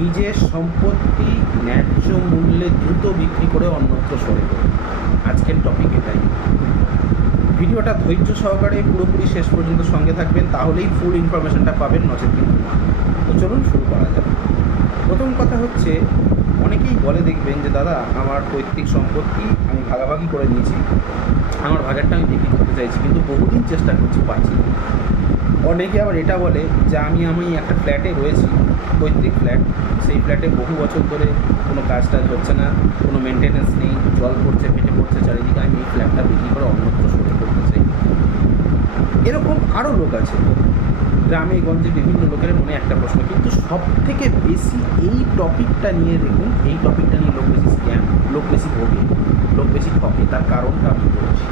নিজের সম্পত্তি ন্যায্য মূল্যে দ্রুত বিক্রি করে অন্যত্র সরে পড়ে। আজকের টপিক এটাই। ভিডিওটা ধৈর্য সহকারে পুরোপুরি শেষ পর্যন্ত সঙ্গে থাকবেন, তাহলেই ফুল ইনফরমেশনটা পাবেন, নচেত কিন্তু না। তো চলুন শুরু করা যাক। প্রথম কথা হচ্ছে, অনেকেই বলে দেখবেন যে দাদা আমার পৈতৃক সম্পত্তি আমি ভাগাভাগি করে নিয়েছি, আমার ভাগেরটা আমি বিক্রি করতে চাইছি, কিন্তু বহুদিন চেষ্টা করছি, পারছি না। অনেকে আবার এটা বলে যে আমি একটা ফ্ল্যাটে রয়েছি, পৈতৃক ফ্ল্যাট, সেই ফ্ল্যাটে বহু বছর ধরে কোনো কাজ টাজ হচ্ছে না, কোনো মেনটেন্যান্স নেই, জল পড়ছে, ফেটে পড়ছে চারিদিকে, আমি এই ফ্ল্যাটটা বিক্রি করে অন্যত্র সরে করতে চাই। এরকম আরও লোক আছে গ্রামে গঞ্জে, বিভিন্ন লোকের মনে একটা প্রশ্ন। কিন্তু সব থেকে বেশি এই টপিকটা নিয়ে দেখুন, এই টপিকটা নিয়ে লোক বেশি স্ক্যাম, লোক বেশি ভোগে, লোক বেশি ঠকে। তার কারণটা আমি বলছি।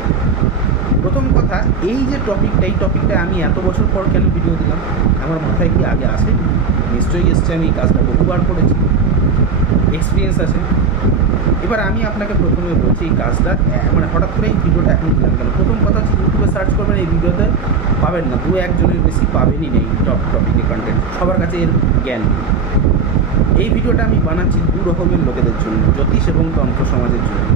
প্রথম কথা, এই যে টপিকটা, এই টপিকটায় আমি এত বছর পর কেন ভিডিও দিলাম, আমার মাথায় কি আগে আসে? নিশ্চয়ই এসছে, আমি এই কাজটা বহুবার করেছি, এক্সপিরিয়েন্স আছে। এবার আমি আপনাকে প্রথমে বলছি, এই কাজটা মানে হঠাৎ করে এই ভিডিওটা এখন দিলাম কেন। প্রথম কথা হচ্ছে, ইউটিউবে সার্চ করবেন, এই ভিডিওতে পাবেন না, 2-1 জনের বেশি পাবেনই নেই টপিকে কন্টেন্ট, সবার কাছে এর জ্ঞান। এই ভিডিওটা আমি বানাচ্ছি দু রকমের লোকেদের জন্য, জ্যোতিষ এবং তন্ত্র সমাজের জন্য।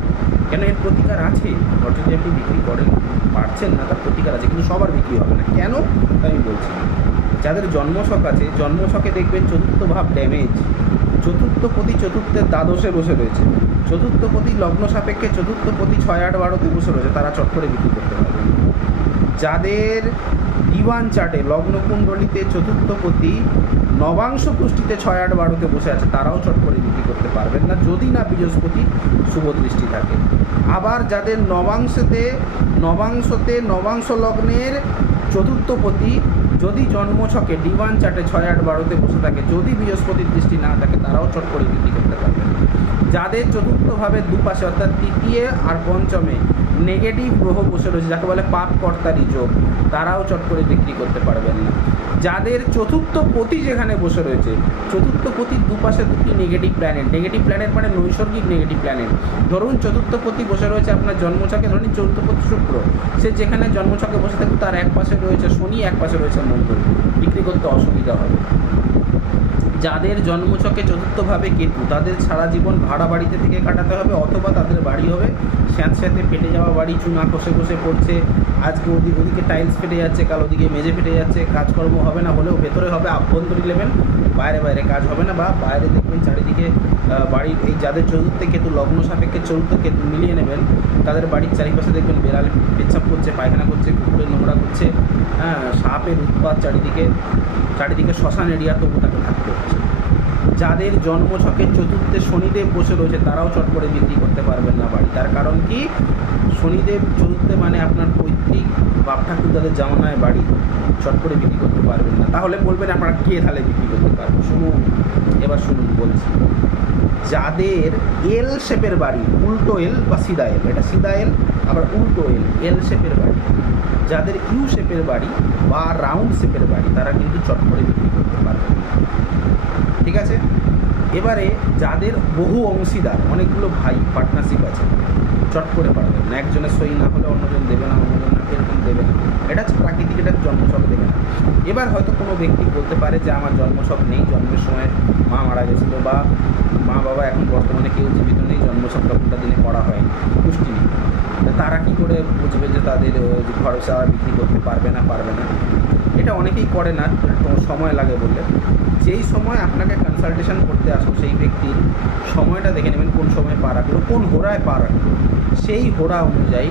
কেন এর প্রতিকার আছে, ঘর যদি আপনি বিক্রি করেন পারছেন না, তার প্রতিকার আছে, কিন্তু সবার বিক্রি হবে না। কেন আমি বলছি। যাদের জন্মছক আছে, জন্মছকে দেখবেন চতুর্থ ভাব ড্যামেজ, চতুর্থপতি চতুর্থের দ্বাদশে বসে রয়েছে, চতুর্থপতি লগ্ন সাপেক্ষে চতুর্থপতি 6-8-12-তে বসে রয়েছে, তারা চট করে বিক্রি করতে পারবে। যাদের ডিভান চার্টে লগ্নকুণ্ডলিতে চতুর্থপতি নবাংশ পুষ্টিতে 6-8-12-তে বসে আছে, তারাও চট করে বিক্রি করতে পারবেন না, যদি না বৃহস্পতি শুভ দৃষ্টি থাকে। আবার যাদের নবাংশ লগ্নের চতুর্থপতি যদি জন্মছকে ডিভান চার্টে 6-8-12-তে বসে থাকে, যদি বৃহস্পতির দৃষ্টি না থাকে, তারাও চট করে বিক্রি করতে পারবেন। যাদের চতুর্থভাবে দুপাশে অর্থাৎ তৃতীয় আর পঞ্চমে নেগেটিভ গ্রহ বসে রয়েছে, যাকে বলে পাপ কর্তারি যোগ, তারাও চট করে বিক্রি করতে পারবেন না। যাদের চতুর্থ পতি যেখানে বসে রয়েছে, চতুর্থ পতির দুপাশে দুটি নেগেটিভ প্ল্যানেট মানে নৈসর্গিক নেগেটিভ প্ল্যানেট। ধরুন চতুর্থ পতি বসে রয়েছে আপনার জন্মছকে, ধরুন চতুর্থ পতি শুক্র, সে যেখানে জন্মছকে বসে থাকুক, তার এক পাশে রয়েছে শনি, এক পাশে রয়েছে মঙ্গল, বিক্রি করতে অসুবিধা হবে। যাদের জন্মছকে চতুর্থভাবে কেতু, তাদের সারা জীবন ভাড়া বাড়িতে থেকে কাটাতে হবে, অথবা তাদের বাড়ি হবে স্যাঁতস্যাঁতে ফেটে যাওয়া বাড়ি, চুনা কষে পড়ছে, আজকে ওদিকে টাইলস ফেটে যাচ্ছে, কাল ওদিকে মেঝে ফেটে যাচ্ছে, কাজকর্ম হবে না, হলেও ভেতরে হবে আভ্যন্তরীণ লেভেল, বাইরে কাজ হবে না। বা বাইরে দেখবেন চারিদিকে বাড়ির এই যাদের চতুর্থে কেতু, লগ্ন সাপেক্ষে চতুর্থ কেতু মিলিয়ে নেবেন, তাদের বাড়ির চারিপাশে দেখবেন বেড়াল পেচ্ছাপ করছে, পায়খানা করছে, কুকুরের নোংরা করছে, সাপের উৎপাত চারিদিকে শ্মশান এরিয়া, তবু তাকে থাকতে হচ্ছে। যাদের জন্মছকে চতুর্থে শনিদেব বসে রয়েছে, তারাও চট করে বিক্রি করতে পারবেন না বাড়ি। তার কারণ কি, শনিদেব চতুর্থে মানে আপনার পৈতৃক বাপ ঠাকুরদাদের জামানায় বাড়ি, চট করে বিক্রি করতে পারবেন না। তাহলে বলবেন আপনারা কে তাহলে বিক্রি করতে পারবেন? শুনুন বলছি। যাদের এল শেপের বাড়ি, উল্টো এল বা সিধা এল, এটা সিধা এল আবার উল্টো এল শেপের বাড়ি, যাদের ইউ শেপের বাড়ি বা রাউন্ড শেপের বাড়ি, তারা কিন্তু চট করে বিক্রি করতে পারবে। ঠিক আছে। এবারে যাদের বহু অংশীদার, অনেকগুলো ভাই পার্টনারশিপ আছে, চট করে পারবে না, একজনের সই না হলে অন্যজন দেবে না, অন্যজন না এরকম দেবে না। এটা হচ্ছে প্রাকৃতিক, এটা জন্মছক দেবে না। এবার হয়তো কোনো ব্যক্তি বলতে পারে যে আমার জন্মছক নেই, জন্মের সময় মা মারা গেছিলো, বা মা বাবা এখন বর্তমানে কেউ জীবিত নেই, জন্মছক তখনকার দিনে করা হয়নি, পুষ্টি নেই। তারা কী করে বুঝবে যে তাদের ঘর ছাড়া বিক্রি করতে পারবে না? এটা অনেকেই করে না, সময় লাগে বললে। যেই সময় আপনাকে কনসালটেশন করতে আসো, সেই ব্যক্তির সময়টা দেখে নেবেন, কোন সময় পা রাখলো, কোন হোরায় পা রাখলো, সেই হোরা অনুযায়ী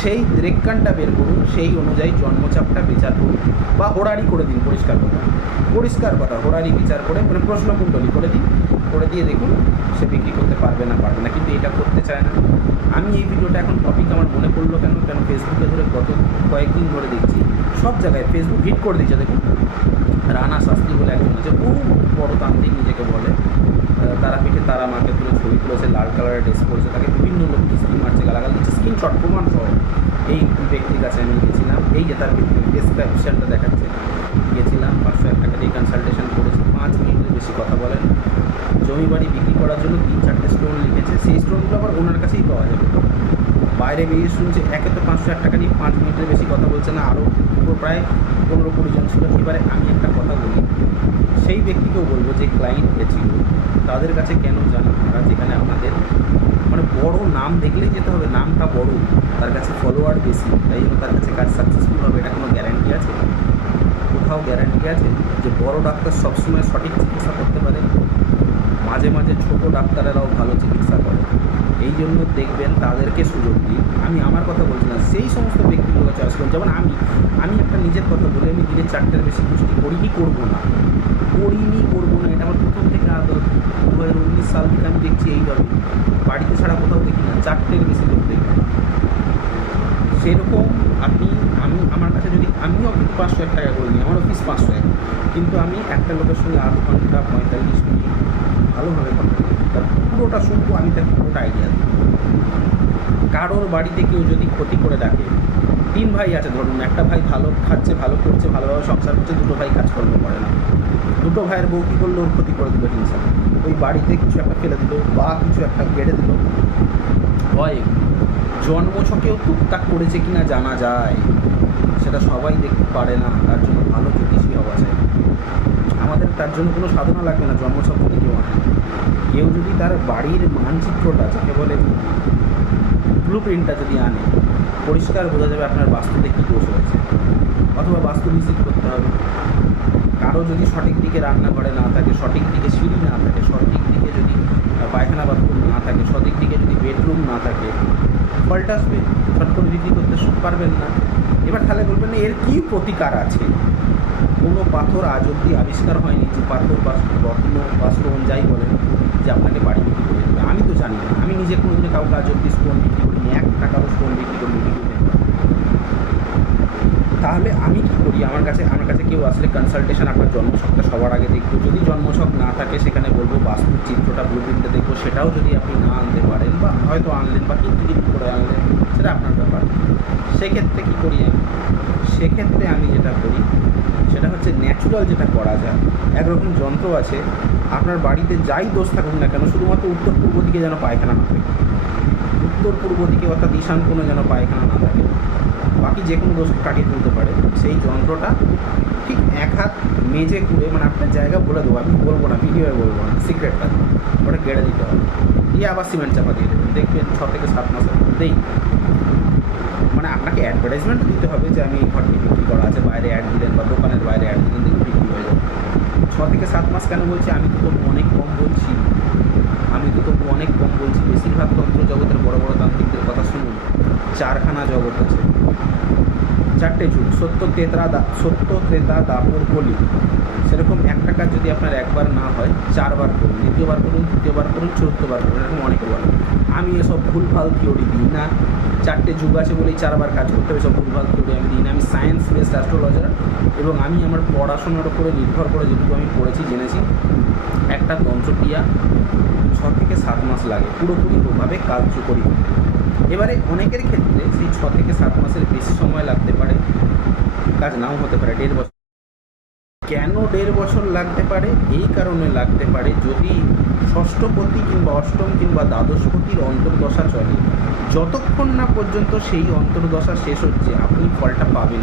সেই রেক্কানটা বের করুন, সেই অনুযায়ী জন্মচাপটা বিচার করুন, বা হোরারি করে দিন। পরিষ্কার কথা, হোরারি বিচার করে, মানে প্রশ্নকুণ্ডলী করে দিয়ে দেখুন সে বিক্রি করতে পারবে না। কিন্তু এটা করতে চায় না। আমি এই ভিডিওটা এখন টপিক আমার মনে পড়লো কেন ফেসবুকে ধরে গত কয়েকদিন ধরে দেখছি সব জায়গায় ফেসবুক হিট করে দিচ্ছে। দেখুন, রানা শাস্ত্রী বলে একজন আছে, বহু বড় তান্ত্রিক নিজেকে বলে, তারাপীঠে তারা মাকে তুলে ছবি তুলেছে, লাল কালারের ড্রেস পরেছে, তাকে বিভিন্ন লোক স্ক্রিন মারছে, গালাগাল দিচ্ছে, স্ক্রিনশট প্রমাণ সহ। এই ব্যক্তির কাছে আমি গেছিলাম, এই যে তার ডেসক্রিপশনটা দেখাচ্ছে, গেছিলাম, 501 টাকা দিয়ে কনসালটেশন করেছি, 5 মিনিটের বেশি কথা বলেন। জমি বাড়ি বিক্রি করার জন্য 3-4টে স্টোন লিখেছে, সেই স্টোনগুলো আবার ওনার কাছেই পাওয়া যাবে, বাইরে বেরিয়ে শুনছে, একে তো 501 টাকা নিয়ে 5 মিনিটের বেশি কথা বলছে না, আরও প্রায় 15-20 জন ছিল। এবারে আমি একটা কথা বলি, সেই ব্যক্তিকেও বলবো যে ক্লায়েন্ট গেছিল, তাদের কাছে কেন যান আপনারা, যেখানে আপনাদের মানে বড় নাম দেখলেই যেতে হবে, নামটা বড়, তার কাছে ফলোয়ার বেশি, তাই জন্য তার কাছে কাজ সাকসেসফুল হবে, এটা কোনো গ্যারান্টি আছে? কোথাও গ্যারান্টি আছে যে বড় ডাক্তার সবসময় সঠিক চিকিৎসা করতে পারে? মাঝে মাঝে ছোটো ডাক্তারেরাও ভালো চিকিৎসা করে, এই জন্য দেখবেন তাদেরকে সুযোগ দিন। আমি আমার কথা বলছি না, সেই সমস্ত ব্যক্তিগুলোকে চয়েস করুন। যেমন আমি একটা নিজের কথা বলি, আমি দিনে 4টের বেশি পুষ্টি করিনি, করবো না, এটা আমার প্রথম থেকে আদত। 2019 সাল থেকে আমি দেখছি এইভাবে, বাড়িতে ছাড়া কোথাও দেখি না 4টের বেশি লোক দেখি। সেরকম আমার কাছে যদি আমিও কিন্তু 501 টাকা করিনি, আমারও ফিস 501, কিন্তু আমি একটা লোকের সঙ্গে 8 ঘন্টা 45 মিনিট ভালোভাবে কথা বলি, তার পুরোটা শুনবো, আমি তার পুরোটা আইডিয়া দিই। কারোর বাড়িতে কেউ যদি ক্ষতি করে ডাকে, 3 ভাই আছে ধরুন, একটা ভাই ভালো খাচ্ছে, ভালো করছে, ভালোভাবে সংসার করছে, 2 ভাই কাজকর্ম করে না, 2 ভাইয়ের বউ কী করলো, ওর ক্ষতি করে দিল হিংসা, ওই বাড়িতে কিছু একটা ফেলে দিল বা কিছু একটা বেড়ে দিল, হয় জন্মছকেও টুকটাক করেছে কিনা জানা যায়, সেটা সবাই দেখতে পারে না, তার জন্য ভালো জ্যোতিষী হওয়া যায়। আমাদের তার জন্য কোনো সাধনা লাগবে না, জন্মছক যদি কেউ আনে, কেউ যদি তার বাড়ির মানচিত্রটা, যাকে বলে ব্লু প্রিন্টটা যদি আনে, পরিষ্কার বোঝা যাবে আপনার বাস্তুতে কী দোষ হয়েছে, অথবা বাস্তু ভিজিট করতে হবে। কারো যদি সঠিক দিকে রান্নাঘরে না থাকে, সঠিক দিকে সিঁড়ি না থাকে, সঠিক দিকে যদি পায়খানা বাথরুম না থাকে, সঠিক দিকে যদি বেডরুম না থাকে, ফল্ট আসবে, ছট করে বিক্রি করতে পারবেন না। এবার তাহলে বলবেন না এর কী প্রতিকার আছে? কোনো পাথর আজ অব্দি আবিষ্কার হয়নি যে পাথর বা রত্ন বা স্টোন যাই বলেন যে আপনাকে বাড়ি বিক্রি করে দেবে। আমি তো জানি না, আমি নিজে কোনোদিনে কাউকে আজ অব্দি স্টোন বিক্রি করিনি, 1 টাকারও স্টোন বিক্রি করিনি। তাহলে আমি কী করি, আমার কাছে কেউ আসলে কনসালটেশন, আপনার জন্মছকটা সবার আগে দেখবো, যদি জন্মছক না থাকে সেখানে বলবো বাস্তুর চিত্রটা, ব্লু প্রিন্টটা দেখবো, সেটাও যদি আপনি না আনতে পারেন বা হয়তো আনলেন বা কিন্তু করে আনলেন, সেটা আপনার ব্যাপার। সেক্ষেত্রে কী করি সেক্ষেত্রে আমি যেটা করি সেটা হচ্ছে ন্যাচুরাল যেটা করা যায়। একরকম যন্ত্র আছে, আপনার বাড়িতে যাই দোষ থাকুক না কেন, শুধুমাত্র উত্তর পূর্ব দিকে যেন পায়খানা না থাকে, উত্তর পূর্ব দিকে অর্থাৎ ঈশান কোনো যেন পায়খানা না থাকে, বাকি যে কোনো দোষ কাটিয়ে তুলতে পারে। সেই যন্ত্রটা ঠিক 1 হাত মেজে কুড়ে, মানে আপনার জায়গা বলে দেবো, আমি বলবো না, ভিডিওয়ে বলবো না, সিক্রেটটা ওটা গেড়ে দিতে হবে, দিয়ে আবার সিমেন্ট চাপা দিয়ে দেবেন, দেখবেন 6 থেকে 7 মাসের মধ্যেই, মানে আপনাকে অ্যাডভার্টাইজমেন্টও দিতে হবে যে আমি এই ঘরটি বিক্রি করা আছে, বাইরে অ্যাড দিলেন বা দোকানের বাইরে অ্যাড দিলেন, দেখুন বিক্রি হয়ে যাবে। 6 থেকে 7 মাস কেন বলছি, আমি তো অনেক কম বলছি, বেশিরভাগ তন্ত্র জগতের বড় বড় তান্ত্রিকদের কথা শুনুন, 4খানা জগৎ আছে, 4টে যুগ, সত্য ত্রেতা দাপর কলি। সেরকম একটা কাজ যদি আপনার একবার না হয়, 4বার করুন, দ্বিতীয়বার করুন, তৃতীয়বার করুন, চতুর্থবার করুন, এরকম অনেকবার। আমি এসব ভুলভাল থিওরি দিই না, 4টে যুগ আছে বলেই 4বার কাজ করতে হবে, সব ভুলভাল থিওরি আমি দিই না। আমি সায়েন্স বেসড অ্যাস্ট্রোলজার, এবং আমি আমার পড়াশোনার উপরে নির্ভর করে যেটুকু আমি পড়েছি জেনেছি, একটা তন্ত্রক্রিয়া 6 থেকে 7 মাস লাগে পুরোপুরিভাবে কার্যকরী হতে। এবারে অনেকের ক্ষেত্রে সেই 6 থেকে 7 মাসের বেশি সময় লাগতে পারে, কাজ নাও হতে পারে, 1.5 বছর। কেন 1.5 বছর লাগতে পারে? এই কারণে লাগতে পারে, যদি ষষ্ঠপতি কিংবা অষ্টম কিংবা দ্বাদশপতির অন্তর্দশা চলে, যতক্ষণ না পর্যন্ত সেই অন্তর্দশা শেষ হচ্ছে আপনি ফলটা পাবেন।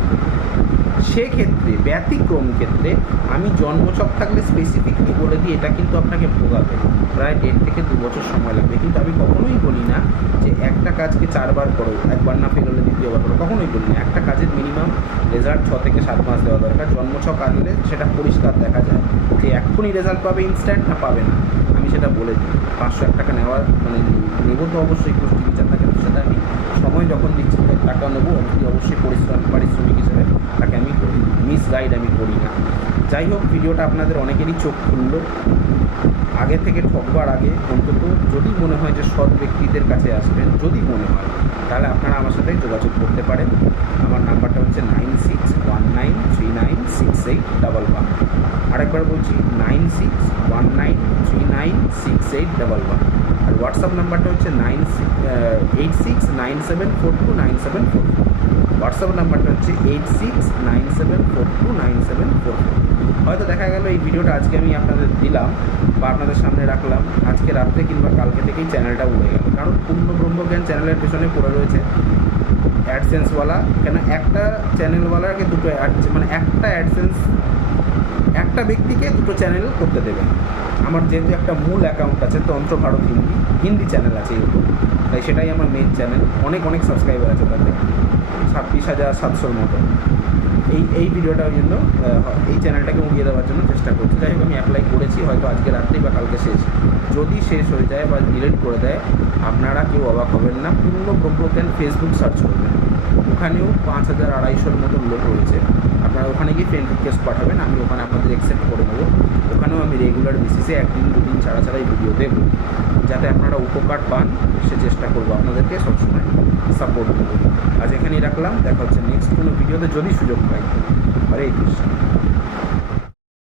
সেক্ষেত্রে ব্যতিক্রম ক্ষেত্রে আমি জন্মছক থাকলে স্পেসিফিকলি বলে দিই, এটা কিন্তু আপনাকে ভোগাবে, প্রায় 1.5 থেকে 2 বছর সময় লাগবে। কিন্তু আমি কখনোই বলি না যে একটা কাজকে 4বার করো, একবার না ফেল হলে দ্বিতীয়বার করো, কখনোই বলি না। একটা কাজের মিনিমাম রেজাল্ট 6 থেকে 7 মাস দেওয়া দরকার। জন্মছক আনলে সেটা পরিষ্কার দেখা যায় যে এক্ষুনি রেজাল্ট পাবে ইনস্ট্যান্ট না পাবে না, আমি সেটা বলে দিই। 501 টাকা নেওয়ার নেবো তো অবশ্যই, পুষ্টি বিচার থাকে, সেটা আমি সময় যখন দিচ্ছি টাকা নেবো, অবশ্যই পারিশ্রমিক হিসেবে তাকে আমি মিসগাইড আমি করি না। যাই হোক, ভিডিওটা আপনাদের অনেকেরই চোখ খুলল। আগে থেকে ঠকবার আগে অন্তত যদি মনে হয় যে সৎ ব্যক্তিদের কাছে আসবেন, যদি মনে হয়, তাহলে আপনারা আমার সাথে যোগাযোগ করতে পারেন। আমার নাম্বারটা হচ্ছে 9619396811। আরেকবার বলছি, 9619396811। আর হোয়াটসঅ্যাপ নাম্বারটা হচ্ছে 8697429744। হোয়াটসঅ্যাপ নাম্বারটা হচ্ছে 8697429744। হয়তো দেখা গেল এই ভিডিওটা আজকে আমি আপনাদের দিলাম বা আপনাদের সামনে রাখলাম, আজকে রাত্রে কিংবা কালকে থেকেই চ্যানেলটা উড়ে গেল, কারণ পূর্ণ ব্রহ্মজ্ঞান চ্যানেলের পেছনে পড়ে রয়েছে অ্যাডসেন্সওয়ালা। কেন একটা চ্যানেলওয়ালাকে দুটো মানে একটা অ্যাডসেন্স একটা ব্যক্তিকে দুটো চ্যানেল করতে দেবে না। আমার যেহেতু একটা মূল অ্যাকাউন্ট আছে তন্ত্র ভারত হিন্দি চ্যানেল আছে ইউটিউব, তাই সেটাই আমার মেন চ্যানেল। অনেক সাবস্ক্রাইবার আছে তাতে, 26,700 মতো। এই ভিডিওটার জন্য এই চ্যানেলটাকে উড়িয়ে দেওয়ার জন্য চেষ্টা করছি। যাই হোক, আমি অ্যাপ্লাই করেছি, হয়তো আজকে রাত্রেই বা কালকে শেষ। যদি শেষ হয়ে যায় বা ডিলিট করে দেয়, আপনারা কেউ অবাক হবেন না। পূর্ণ ব্রহ্মজ্ঞান ফেসবুক সার্চ করবেন, ওখানেও 5,250 মতো লোক রয়েছে। আপনারা ওখানে গিয়ে ফ্রেন্ড রিকোয়েস্ট পাঠাবেন, আমি ওখানে আপনাদের অ্যাকসেপ্ট করে নেবো। ওখানেও আমি রেগুলার বেসিসে 1-2 দিন ছাড়া ছাড়াই ভিডিও দেবো, যাতে আপনারা উপকার পান। সে চেষ্টা করবো আপনাদেরকে সবসময় সাপোর্ট করবো। আজ এখানেই রাখলাম, দেখা হচ্ছে নেক্সট কোনো ভিডিওতে যদি সুযোগ পাই। হরে কৃষ্ণ।